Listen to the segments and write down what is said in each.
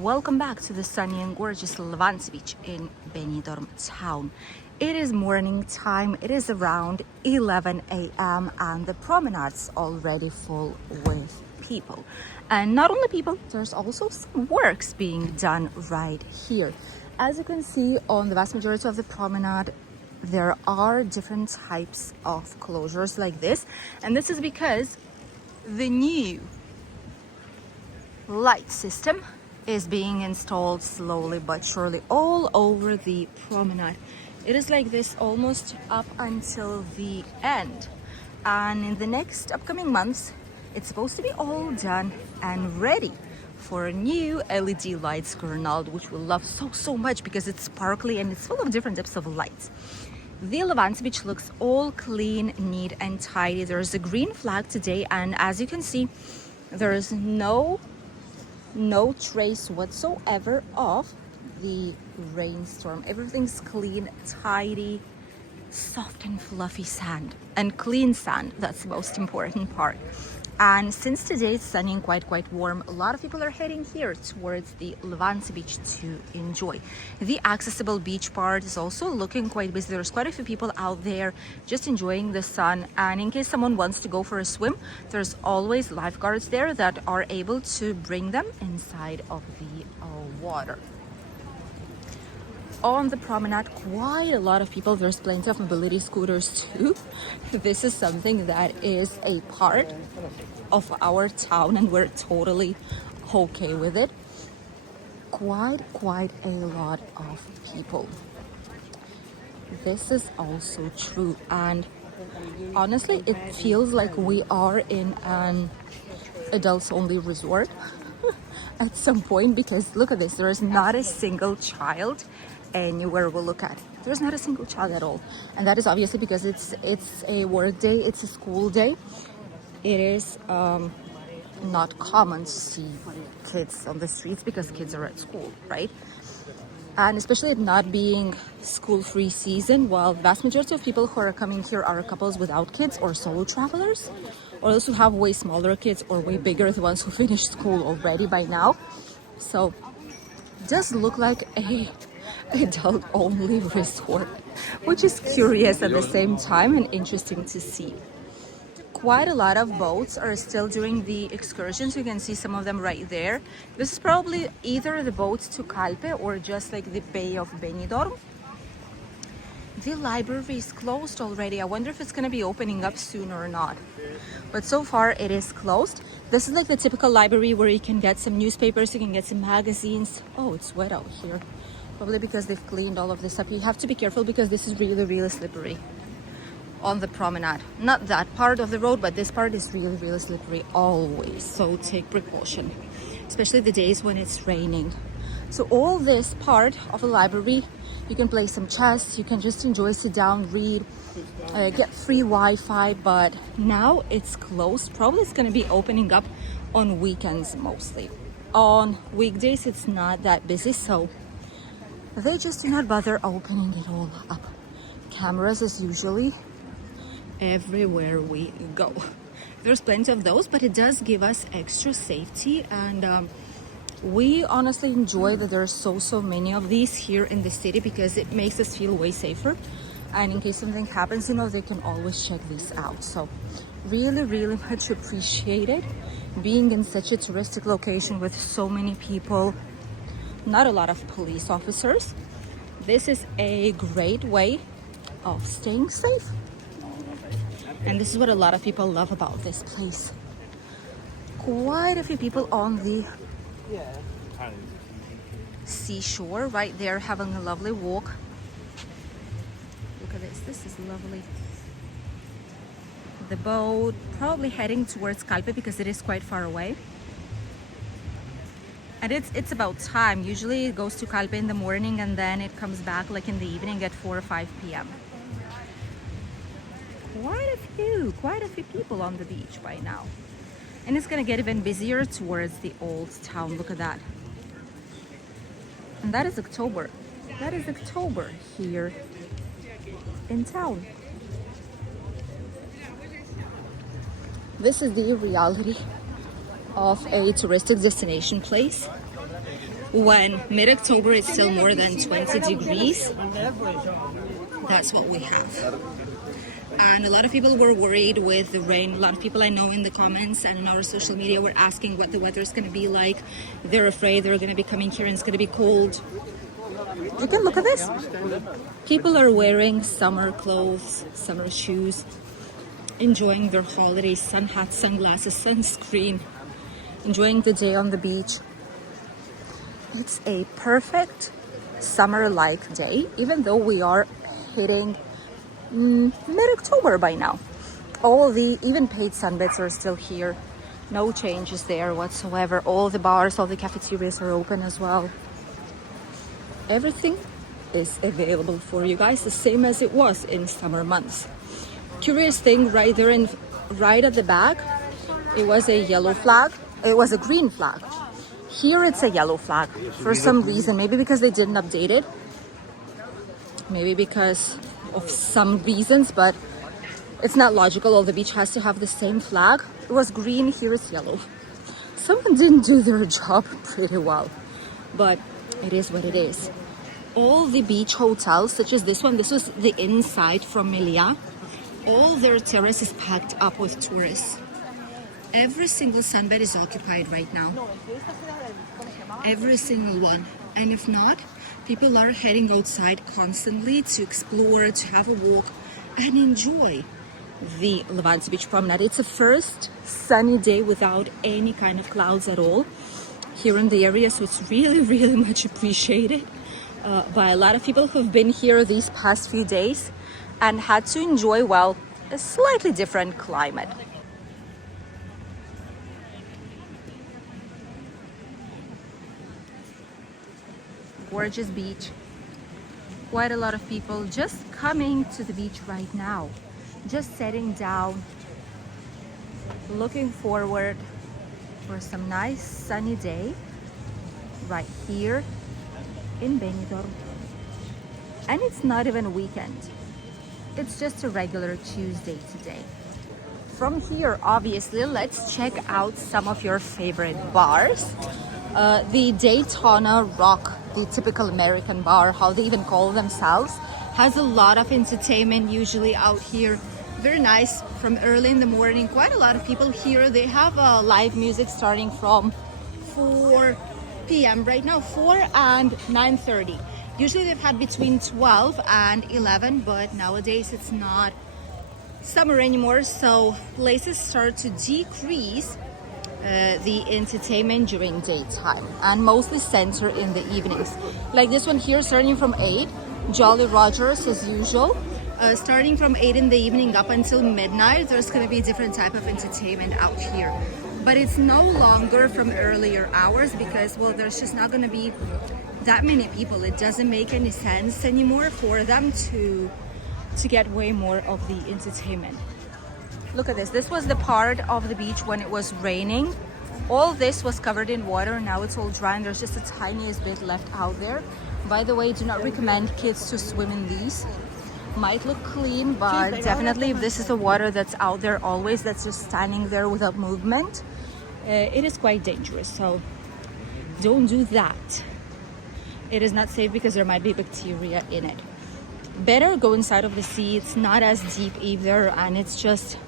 Welcome back to the sunny and gorgeous Levante beach in Benidorm town. It is morning time, it is around 11 a.m. and the promenade's already full with people. And not only people, there's also some works being done right here. As you can see on the vast majority of the promenade, there are different types of closures like this. And this is because the new light system is being installed slowly but surely all over the promenade. It is like this almost up until the end, and in the next upcoming months it's supposed to be all done and ready for a new LED lights Gurnald, which we love so much because it's sparkly and it's full of different types of lights. The Levante beach looks all clean, neat and tidy. There's a green flag today, and as you can see, there is no trace whatsoever of the rainstorm. Everything's clean, tidy, soft and fluffy sand, and clean sand. That's the most important part. And since today it's sunny and quite warm, a lot of people are heading here towards the Levante beach to enjoy. The accessible beach part is also looking quite busy. There's quite a few people out there just enjoying the sun, and in case someone wants to go for a swim, there's always lifeguards there that are able to bring them inside of the water. On the promenade, quite a lot of people. There's plenty of mobility scooters too. This is something that is a part of our town and we're totally okay with it. Quite a lot of people. This is also true, and honestly it feels like we are in an adults only resort at some point, because look at this, there is not a single child anywhere we look at. There's not a single child at all, and that is obviously because it's a work day, it's a school day. It is not common to see kids on the streets because kids are at school, right? And especially it not being school-free season, while the vast majority of people who are coming here are couples without kids or solo travelers, or those who have way smaller kids or way bigger, the ones who finished school already by now. So it does look like a adult only resort, which is curious at the same time and interesting to see. Quite a lot of boats are still doing the excursions. You can see some of them right there. This is probably either the boats to Calpe or just like the Bay of Benidorm. The library is closed already. I wonder if it's going to be opening up soon or not. But so far it is closed. This is like the typical library where you can get some newspapers, you can get some magazines. Oh, it's wet out here. Probably because they've cleaned all of this up. You have to be careful because this is really slippery on the promenade. Not that part of the road, but this part is really slippery always. So take precaution, especially the days when it's raining. So all this part of the library, you can play some chess, you can just enjoy, sit down, read, get free Wi-Fi, but now it's closed. Probably it's going to be opening up on weekends mostly. On weekdays it's not that busy, so they just do not bother opening it all up. Cameras as usually everywhere we go. There's plenty of those, but it does give us extra safety, and we honestly enjoy that there are so many of these here in the city because it makes us feel way safer, and in case something happens, you know, they can always check this out. So really much appreciated being in such a touristic location with so many people, not a lot of police officers. This is a great way of staying safe, and this is what a lot of people love about this place. Quite a few people on the seashore right there having a lovely walk. Look at this is lovely. The boat probably heading towards Calpe because it is quite far away. And it's about time. Usually it goes to Calpe in the morning and then it comes back like in the evening at 4 or 5 p.m. Quite a few people on the beach by now. And it's gonna get even busier towards the old town. Look at that. And that is October. That is October here in town. This is the reality of a touristic destination place. when mid-October it's still more than 20 degrees. That's what we have. And a lot of people were worried with the rain. A lot of people I know in the comments and in our social media were asking what the weather is going to be like. They're afraid they're going to be coming here and it's going to be cold. You can look at this. People are wearing summer clothes, summer shoes, enjoying their holidays, sun hats, sunglasses, sunscreen, enjoying the day on the beach. It's a perfect summer-like day, even though we are hitting mid-October by now. All the even paid sunbeds are still here. No changes there whatsoever. All the bars, all the cafeterias are open as well. Everything is available for you guys, the same as it was in summer months. Curious thing, right there in right at the back, it was a yellow flag. It was a green flag. Here it's a yellow flag for some reason. Maybe because they didn't update it. Maybe because of some reasons, but it's not logical. All the beach has to have the same flag. It was green, here it's yellow. Someone didn't do their job pretty well, but it is what it is. All the beach hotels, such as this one, this was the inside from Melia. All their terrace is packed up with tourists. Every single sunbed is occupied right now. Every single one. And if not, people are heading outside constantly to explore, to have a walk and enjoy the Levante Beach Promenade. It's the first sunny day without any kind of clouds at all here in the area, so it's really, really much appreciated by a lot of people who've been here these past few days and had to enjoy, well, a slightly different climate. Gorgeous beach. Quite a lot of people just coming to the beach right now, just sitting down, looking forward for some nice sunny day right here in Benidorm. And it's not even a weekend, it's just a regular Tuesday today. From here, obviously, let's check out some of your favorite bars. The Daytona Rock, the typical American bar, how they even call themselves, has a lot of entertainment usually out here. Very nice from early in the morning. Quite a lot of people here. They have live music starting from 4 p.m. right now, 4 and 9:30. Usually they've had between 12 and 11, but nowadays it's not summer anymore, so places start to decrease the entertainment during daytime and mostly center in the evenings. Like this one here, starting from 8, Jolly Rogers as usual. Starting from 8 in the evening up until midnight, there's going to be a different type of entertainment out here. But it's no longer from earlier hours because, well, there's just not going to be that many people. It doesn't make any sense anymore for them to get way more of the entertainment. Look at this. This was the part of the beach when it was raining. All this was covered in water. Now it's all dry and there's just the tiniest bit left out there. By the way, do not recommend kids to swim in these. Might look clean, but definitely if this is the water that's out there always, that's just standing there without movement, it is quite dangerous. So don't do that. It is not safe because there might be bacteria in it. Better go inside of the sea. It's not as deep either, and it's just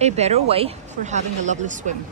a better way for having a lovely swim.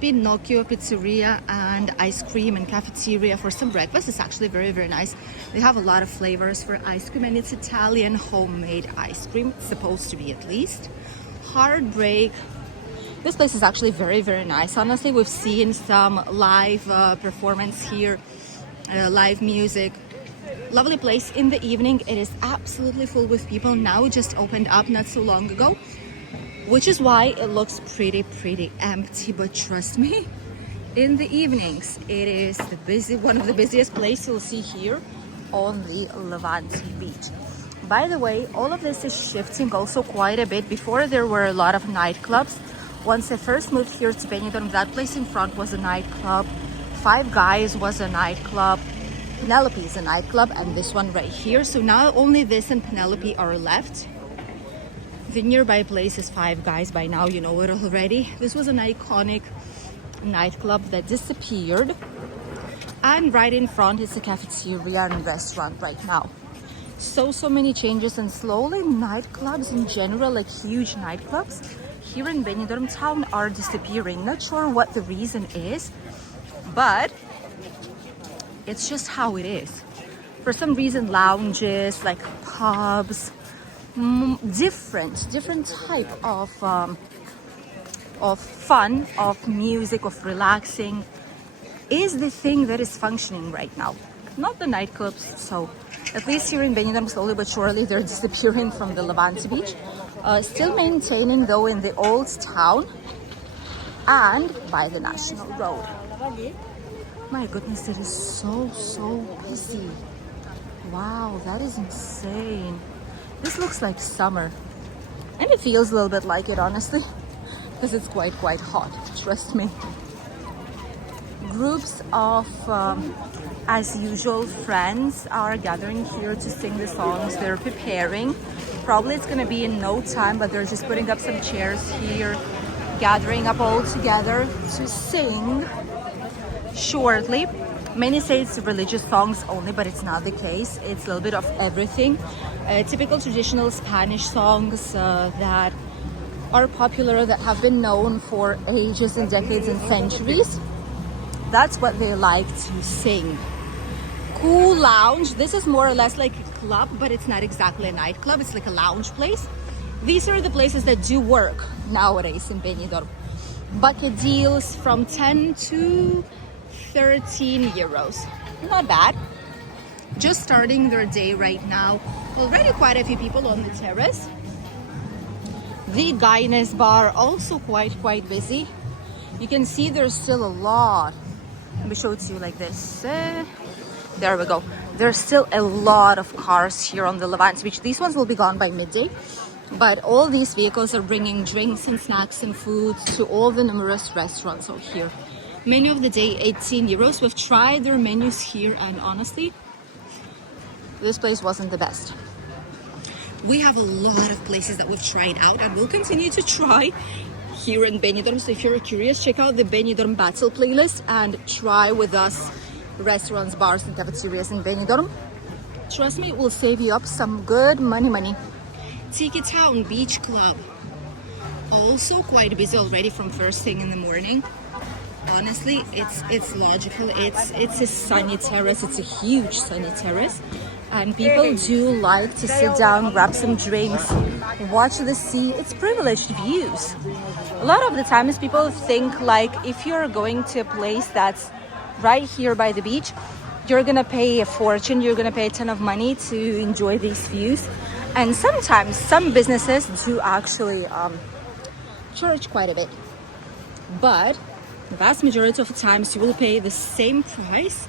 Pinocchio Pizzeria and ice cream and cafeteria for some breakfast. It's actually very, very nice. They have a lot of flavors for ice cream, and it's Italian homemade ice cream. It's supposed to be, at least. Heartbreak. This place is actually very, very nice. Honestly, we've seen some live performance here, live music. Lovely place in the evening. It is absolutely full with people. Now it just opened up not so long ago, which is why it looks pretty empty. But trust me, in the evenings it is one of the busiest places you'll see here on the Levante beach. By the way, all of this is shifting also quite a bit. Before there were a lot of nightclubs. Once I first moved here to Benidorm, that place in front was a nightclub. Five Guys was a nightclub. Penelope is a nightclub, and this one right here. So now only this and Penelope are left. The nearby place is Five Guys. By now you know it already. This was an iconic nightclub that disappeared. And right in front is a cafeteria and restaurant right now. So many changes, and slowly nightclubs in general, like huge nightclubs here in Benidorm town, are disappearing. Not sure what the reason is, but it's just how it is. For some reason, lounges, like pubs, different type of fun, of music, of relaxing is the thing that is functioning right now. Not the nightclubs. So at least here in Benidorm, slowly but surely, they're disappearing from the Levante beach. Still maintaining though in the old town and by the national road. My goodness, it is so busy. Wow, that is insane. This looks like summer, and it feels a little bit like it, honestly, because it's quite hot, trust me. Groups of as usual friends are gathering here to sing the songs. They're preparing. Probably it's gonna be in no time, but they're just putting up some chairs here, gathering up all together to sing shortly. Many say it's religious songs only, but it's not the case. It's a little bit of everything. Typical traditional Spanish songs that are popular, that have been known for ages and decades and centuries. That's what they like to sing. Cool lounge. This is more or less like a club, but it's not exactly a nightclub. It's like a lounge place. These are the places that do work nowadays in Benidorm. Bucket deals from 10 to 13 euros. Not bad. Just starting their day right now. Already quite a few people on the terrace. The Guinness bar also quite busy. You can see there's still a lot. Let me show it to you like this. There we go. There's still a lot of cars here on the Levante beach. These ones will be gone by midday. But all these vehicles are bringing drinks and snacks and food to all the numerous restaurants out here. Menu of the day, 18 euros. We've tried their menus here, and honestly, this place wasn't the best. We have a lot of places that we've tried out and we'll continue to try here in Benidorm. So if you're curious, check out the Benidorm Battle playlist and try with us restaurants, bars and cafeterias in Benidorm. Trust me, it will save you up some good money. Tiki Town Beach Club. Also quite busy already from first thing in the morning. Honestly, it's logical. It's a sunny terrace. It's a huge sunny terrace. And people do like to sit down, grab some drinks, watch the sea. It's privileged views. A lot of the times people think like if you're going to a place that's right here by the beach, you're gonna pay a fortune, you're gonna pay a ton of money to enjoy these views. And sometimes some businesses do actually charge quite a bit. But the vast majority of the times you will pay the same price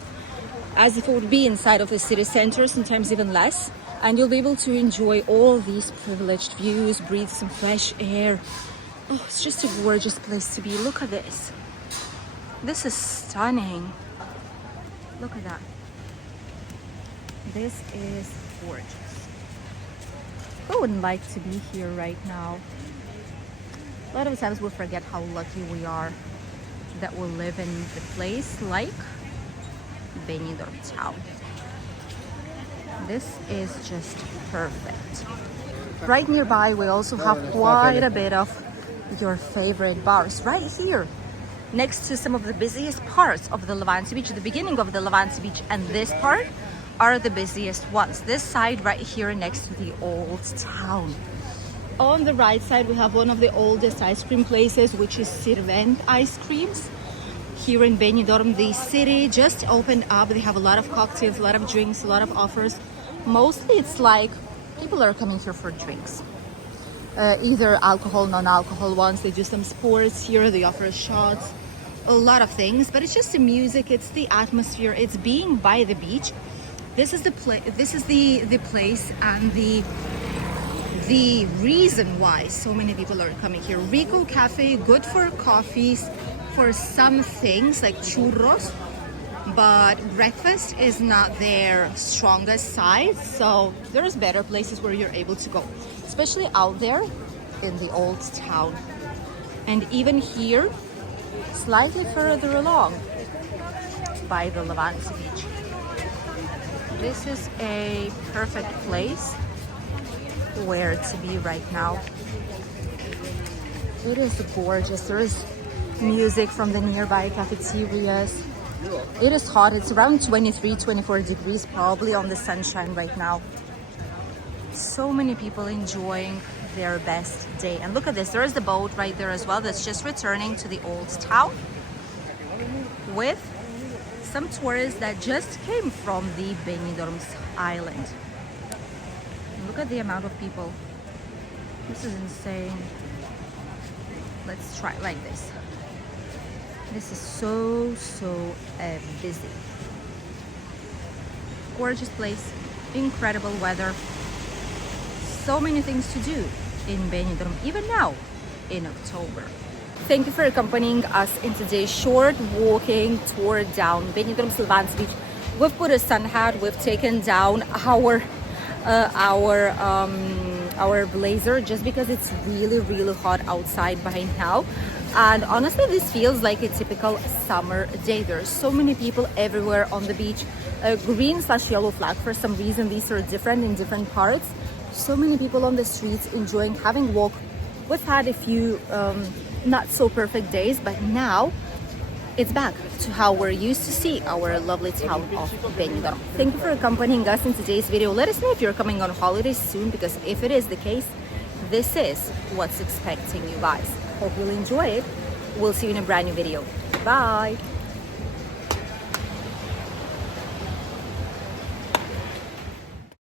as if it would be inside of the city center, sometimes even less, and you'll be able to enjoy all these privileged views, breathe some fresh air. Oh, it's just a gorgeous place to be. Look at this. This is stunning. Look at that. This is gorgeous. Who wouldn't like to be here right now? A lot of times we forget how lucky we are that we live in the place like Benidorm town. This is just perfect. Right nearby we also have quite a bit of your favorite bars right here next to some of the busiest parts of the Levante beach. The beginning of the Levante beach and this part are the busiest ones. This side right here next to the old town. On the right side we have one of the oldest ice cream places, which is Sirvent Ice Creams. Here in Benidorm, the city just opened up. They have a lot of cocktails, a lot of drinks, a lot of offers. Mostly it's like people are coming here for drinks. Either alcohol, non-alcohol ones. They do some sports here. They offer shots, a lot of things. But it's just the music. It's the atmosphere. It's being by the beach. This is the place and the reason why so many people are coming here. Rico Cafe, good for coffees, for some things like churros, but breakfast is not their strongest side. So there's better places where you're able to go, especially out there in the old town. And even here Slightly further along by the Levante beach. This is a perfect place where to be right now. It is gorgeous. There is music from the nearby cafeterias. It is hot. It's around 23, 24 degrees probably on the sunshine right now. So many people enjoying their best day. And look at this, there is the boat right there as well that's just returning to the old town with some tourists that just came from the Benidorm's island. Look at the amount of people. This is insane. Let's try like this. This is so busy. Gorgeous place, incredible weather. So many things to do in Benidorm, even now in October. Thank you for accompanying us in today's short walking tour down Benidorm's Levante beach. We've put a sun hat, we've taken down our blazer just because it's really hot outside by now. And honestly, this feels like a typical summer day. There's so many people everywhere on the beach. Green/yellow flag. For some reason, these are different in different parts. So many people on the streets enjoying having walk. We've had a few not so perfect days, but now it's back to how we're used to see our lovely town of Benidorm. Thank you for accompanying us in today's video. Let us know if you're coming on holidays soon, because if it is the case, this is what's expecting you guys. Hope you'll enjoy it. We'll see you in a brand new video. Bye.